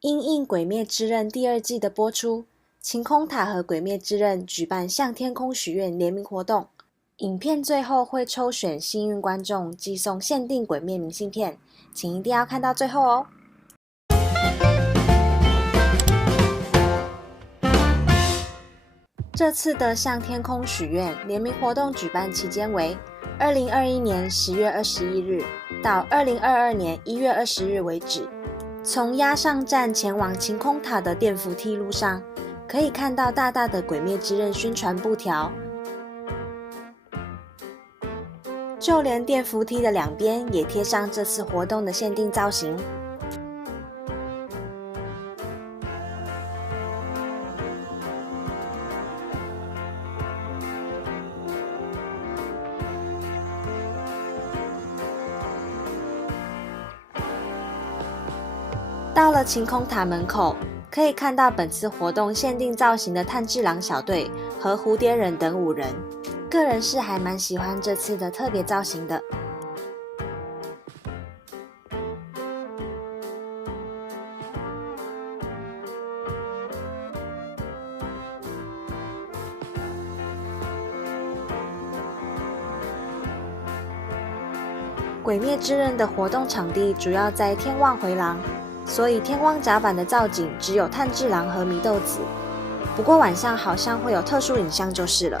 因应《鬼灭之刃》第2季的播出，晴空塔和《鬼灭之刃》举办向天空许愿联名活动，影片最后会抽选幸运观众寄送限定鬼灭明信片，请一定要看到最后哦！这次的向天空许愿联名活动举办期间为2021年10月21日到2022年1月20日为止。从押上站前往晴空塔的电扶梯路上，可以看到大大的《鬼灭之刃》宣传布条，就连电扶梯的两边也贴上这次活动的限定造型。到了晴空塔门口，可以看到本次活动限定造型的炭治郎小队和蝴蝶忍等5人，个人是还蛮喜欢这次的特别造型的。鬼灭之刃的活动场地主要在天望回廊，所以天望甲板的造景只有炭治郎和祢豆子，不过晚上好像会有特殊影像就是了。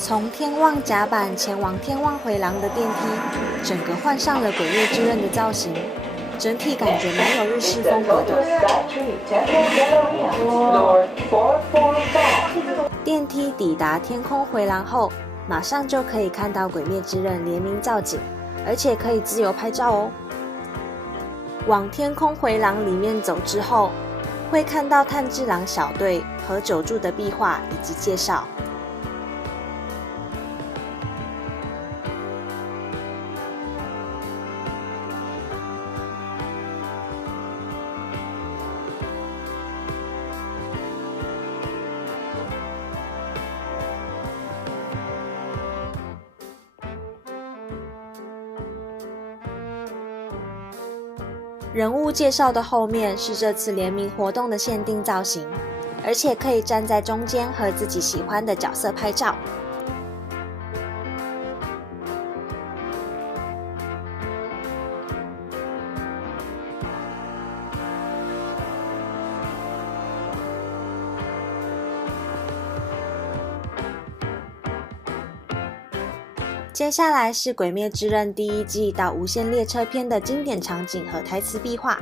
从天望甲板前往天望回廊的电梯，整个换上了鬼灭之刃的造型，整体感觉蛮有日式风格的。电梯抵达天空回廊后，马上就可以看到鬼灭之刃联名造景，而且可以自由拍照哦。往天空回廊里面走之后，会看到炭治郎小队和久住的壁画以及介绍。人物介绍的后面是这次联名活动的限定造型，而且可以站在中间和自己喜欢的角色拍照。接下来是《鬼灭之刃》第1季到无限列车篇的经典场景和台词壁画。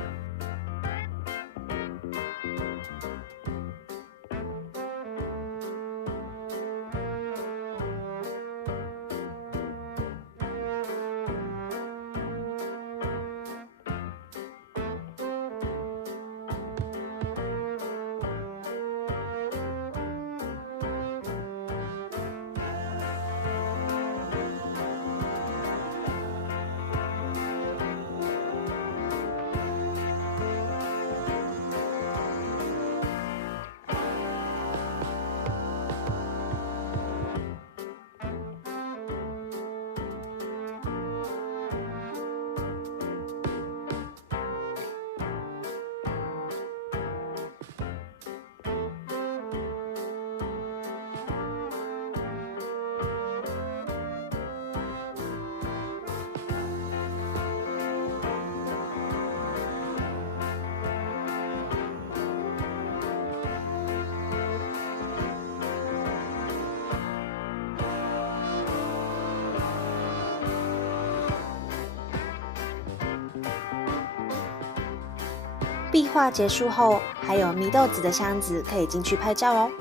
壁画结束后，还有祢豆子的箱子可以进去拍照哦。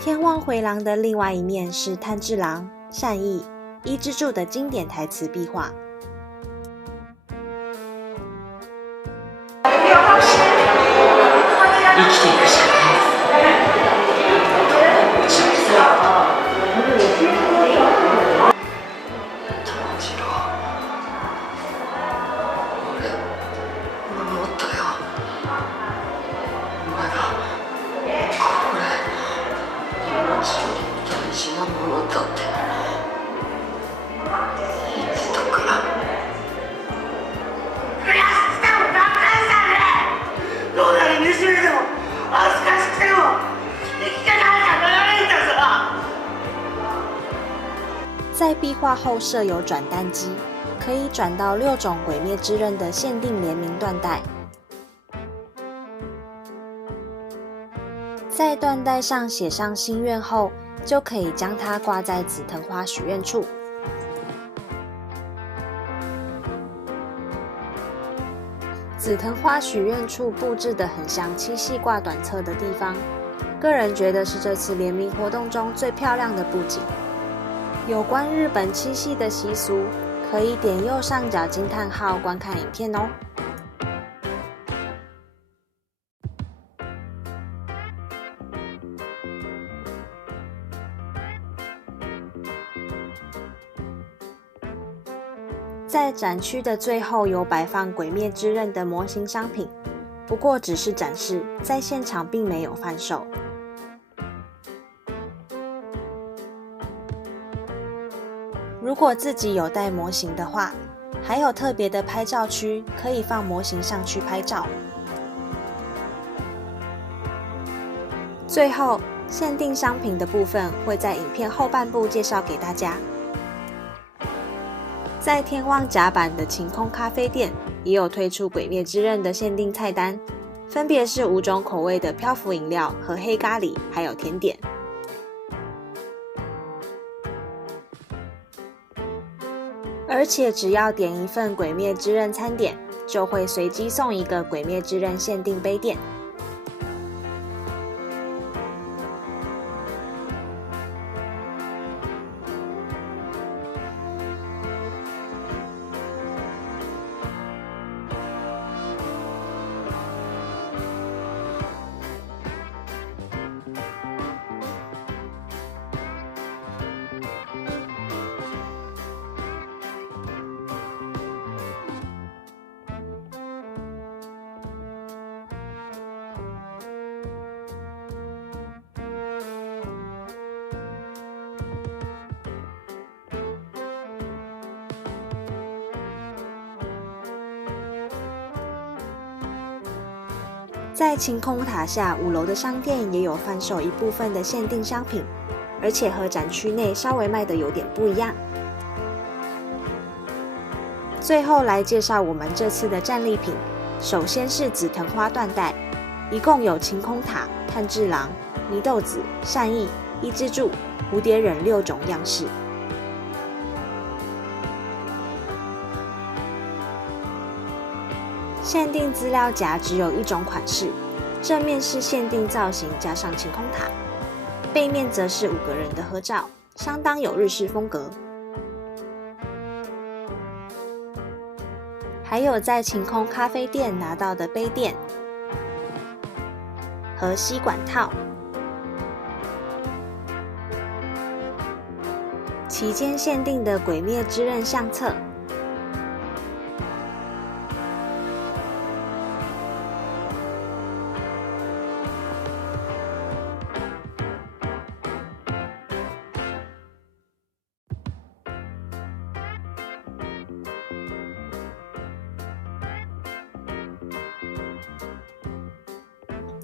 天望回廊的另外一面是炭治郎、善逸、伊之助的经典台词壁画。化后设有转蛋机，可以转到6种鬼灭之刃的限定联名缎带。在缎带上写上心愿后，就可以将它挂在紫藤花许愿处。紫藤花许愿处布置得很像七夕挂短册的地方，个人觉得是这次联名活动中最漂亮的布景。有关日本七夕的习俗，可以点右上角惊叹号观看影片哦。在展区的最后有摆放《鬼灭之刃》的模型商品，不过只是展示，在现场并没有贩售。如果自己有带模型的话，还有特别的拍照区，可以放模型上去拍照。最后，限定商品的部分会在影片后半部介绍给大家。在天望甲板的晴空咖啡店也有推出《鬼灭之刃》的限定菜单，分别是5种口味的漂浮饮料和黑咖喱，还有甜点。而且只要点1份《鬼灭之刃》餐点，就会随机送1个《鬼灭之刃》限定杯垫。在晴空塔下5楼的商店也有贩售一部分的限定商品，而且和展区内稍微卖的有点不一样。最后来介绍我们这次的战利品，首先是紫藤花缎带，一共有晴空塔、炭治郎、祢豆子、善逸、伊之助、蝴蝶忍6种样式。限定资料夹只有1种款式，正面是限定造型加上晴空塔，背面则是5个人的合照，相当有日式风格。还有在晴空咖啡店拿到的杯垫和吸管套，期间限定的《鬼灭之刃》相册。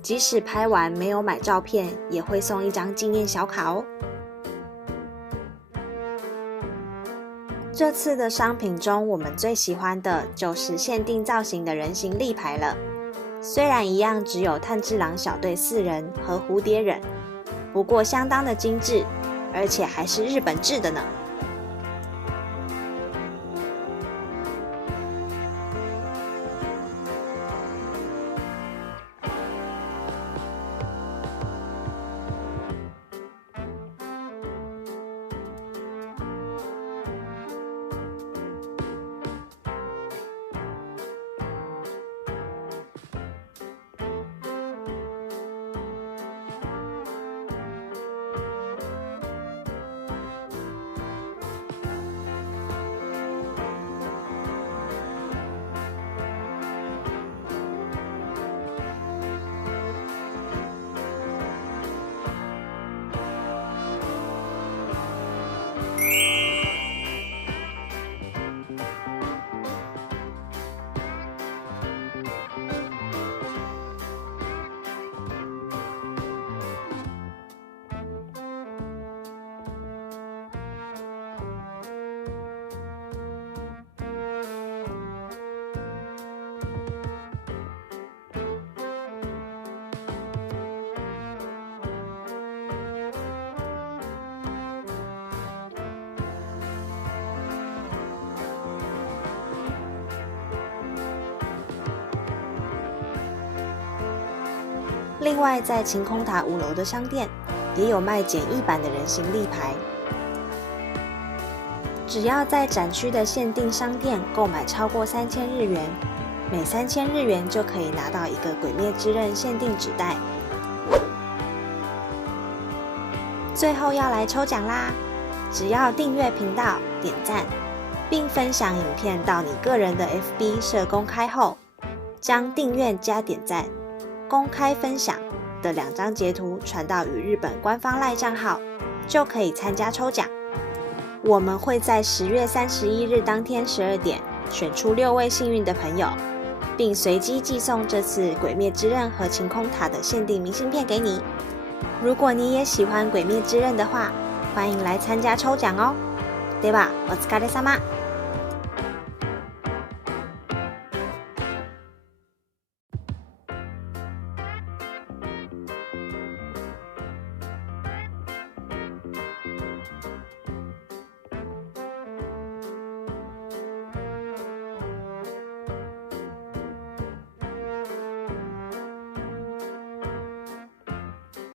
即使拍完没有买照片，也会送1张纪念小卡哦。这次的商品中，我们最喜欢的就是限定造型的人形立牌了。虽然一样只有炭治郎小队4人和蝴蝶忍，不过相当的精致，而且还是日本制的呢。另外，在晴空塔5楼的商店也有卖简易版的人形立牌。只要在展区的限定商店购买超过3000日元，每3000日元就可以拿到一个《鬼灭之刃》限定纸袋。最后要来抽奖啦！只要订阅频道、点赞，并分享影片到你个人的 FB 设公开后，将订阅加点赞、公开分享的2张截图传到与日本官方LINE账号，就可以参加抽奖。我们会在10月31日当天12点选出6位幸运的朋友，并随机寄送这次《鬼灭之刃》和晴空塔的限定明信片给你。如果你也喜欢《鬼灭之刃》的话，欢迎来参加抽奖哦。では、お疲れ様。